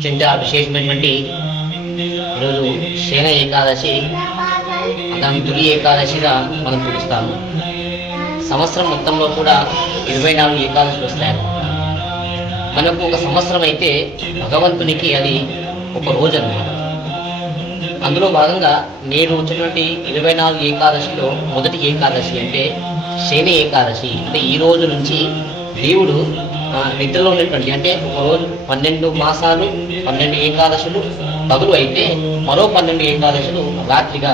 అత్యంత విశేషమైనటువంటి ఈరోజు శయన ఏకాదశి, దాన్ని తొలి ఏకాదశిగా మనం పిలుస్తాము. సంవత్సరం మొత్తంలో కూడా 24 ఏకాదశులు వస్తాయి. మనకు ఒక సంవత్సరం అయితే భగవంతునికి అది ఒక రోజు అన్నమాట. అందులో భాగంగా నేడు వచ్చినటువంటి 24 ఏకాదశిలో మొదటి ఏకాదశి అంటే శయన ఏకాదశి. అంటే ఈ రోజు నుంచి దేవుడు నిద్రలో ఉన్నటువంటి, అంటే ఒక రోజు 12 మాసాలు 12 ఏకాదశులు పగలు అయితే మరో 12 ఏకాదశులు రాత్రిగా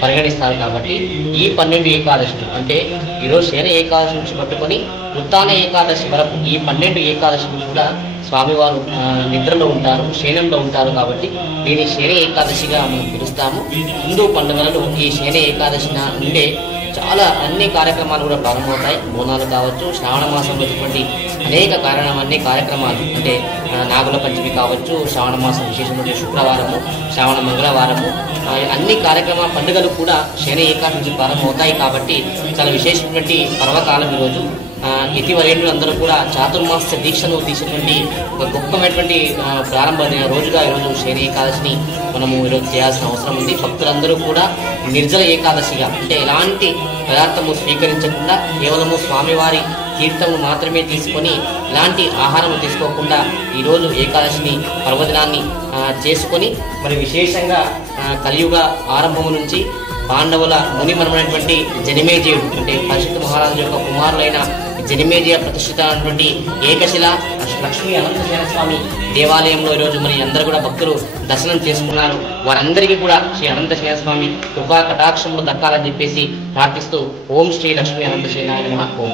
పరిగణిస్తారు. కాబట్టి ఈ 12 ఏకాదశులు అంటే ఈరోజు శయన ఏకాదశి నుంచి పట్టుకొని ఉత్తాన ఏకాదశి వరకు ఈ 12 ఏకాదశులు కూడా స్వామివారు నిద్రలో ఉంటారు, శయనంలో ఉంటారు. కాబట్టి దీన్ని శయన ఏకాదశిగా మనం పిలుస్తాము. హిందూ పండుగలలో ఈ శయన ఏకాదశి నుండే చాలా అన్ని కార్యక్రమాలు కూడా ప్రారంభమవుతాయి. బోనాలు కావచ్చు, శ్రావణ మాసంలో వచ్చినటువంటి అనేక అన్ని కార్యక్రమాలు అంటే నాగుల పంచమి కావచ్చు, శ్రావణ మాసం విశేషమైన శుక్రవారము, శ్రావణ మంగళవారము, అన్ని కార్యక్రమాల పండుగలు కూడా శయన ఏకాదశి నుంచి ప్రారంభమవుతాయి. కాబట్టి చాలా విశేషమైనటువంటి పర్వకాలం ఈరోజు. యతివరేణులు అందరూ కూడా చాతుర్మాస దీక్షను తీసినటువంటి ఒక గొప్పమైనటువంటి ప్రారంభ రోజుగా ఈరోజు శయన ఏకాదశిని మనము ఈరోజు చేయాల్సిన అవసరం ఉంది. భక్తులందరూ కూడా నిర్జల ఏకాదశిగా, అంటే ఎలాంటి పదార్థము స్వీకరించకుండా కేవలము స్వామివారి తీర్థమును మాత్రమే తీసుకొని ఎలాంటి ఆహారం తీసుకోకుండా ఈరోజు ఏకాదశిని పర్వదినాన్ని చేసుకొని మరి విశేషంగా కలియుగ ఆరంభము నుంచి పాండవుల మునిమనమైనటువంటి జనమేజయుడు, అంటే పరిషత్ మహారాజు యొక్క కుమారులైన జనమేజయ ప్రతిష్ఠిత అయినటువంటి ఏకశిల లక్ష్మీ అనంతశయన స్వామి దేవాలయంలో ఈరోజు మరి అందరూ కూడా భక్తులు దర్శనం చేసుకున్నారు. వారందరికీ కూడా శ్రీ అనంతశయన స్వామి కృపా కటాక్షములు దక్కాలని చెప్పేసి ప్రార్థిస్తూ ఓం శ్రీ లక్ష్మీ అనంతశయనాయ నమః. ఓం